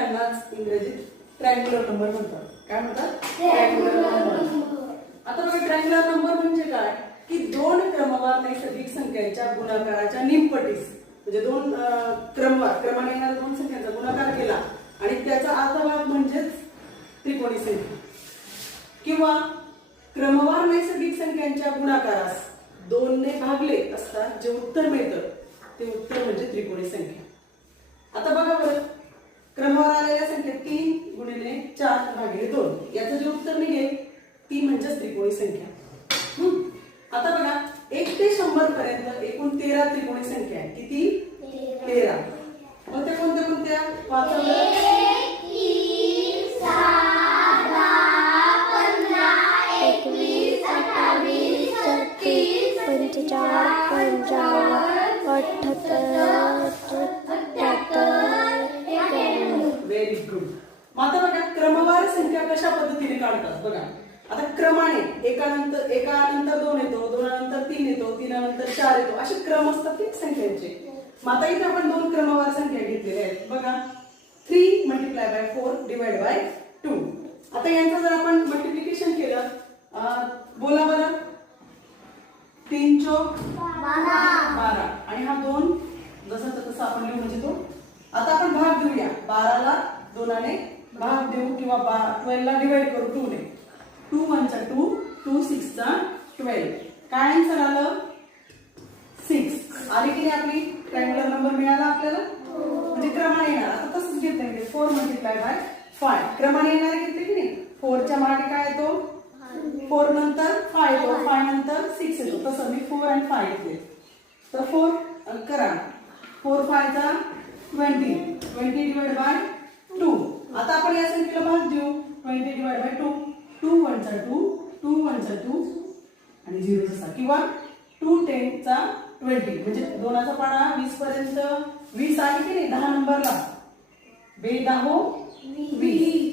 त्यांनाच इंग्रजीत triangular number म्हणतात. काय म्हणतात? Triangular number. आता बघा ट्रायंग्युलर नंबर म्हणजे काय की दोन क्रमवार नैसर्गिक संख्यांच्या गुणाकाराच्या निमपटीस म्हणजे दोन क्रमाने येणाऱ्या दोन संख्यांचा गुणाकार केला आणि त्याचा अर्धभाग म्हणजेच त्रिकोणी संख्या किंवा क्रमवार नैसर्गिक संख्यांच्या गुणाकारास 2 ने भागले असता जे उत्तर मिळतं ते उत्तर म्हणजे त्रिकोणी संख्या. आता बघा बरं क्रमवार आलेल्या संख्या 3 गुणिले 4 भागिले 2 याचं जे उत्तर निघेल ती म्हणजे त्रिकोणी संख्या. आता बघा 1 ते 100 पर्यंत एकूण 13 त्रिकोणी संख्या आहेत. किती? 13. कोणत्या कोणत्या कोणत्या? 45, व्हेरी गुड. आता बघा क्रमवार संख्या कशा पद्धतीने काढतात बघा. आता क्रमाने एकानंतर 2 येतो, 2नंतर 3 येतो, 3नंतर 4 येतो, असे क्रम असतात ते संख्यांचे. आता इथे आपण दोन क्रमवार संख्या घेतलेल्या आहेत बघा. 3 × 4 ÷ 2. आता यांचं जर आपण मल्टिप्लिकेशन केलं बोला बरं. 3 चौक 12 आणि हा 2 जसं तसं आपण लिहू म्हणजे तो. आता आपण भाग देऊया. 12 ला 2 ने भाग देऊ किंवा 12 ला डिवाइड करू 2 ने. 2 1 चा 2, 2 6 चा 12. काय आन्सर आलं? 6. आली की नाही आपली ट्रायंग्युलर नंबर मिळाला आपल्याला. म्हणजे क्रमाने येणार. आता तसंच घेतलं म्हणजे 4 × 5. क्रमाने येणार घेतले की नाही. 4 च्या मागे काय येतो? 4 नंतर 5 येतो, 5 नंतर 6 येतो. तसं मी 4 आणि 5 घेतले. तर 4 करा. 4 5 चा 20 / 2. आता आपण या संख्येला भाग देऊ. 20 / 2. 2 1 चा 2, 2 1 चा 2 आणि 0 जसा किंवा 2 10 चा 20 म्हणजे 2चा पाडा 20 पर्यंत 20 आहे की नाही 10 नंबरला. 2 10 20.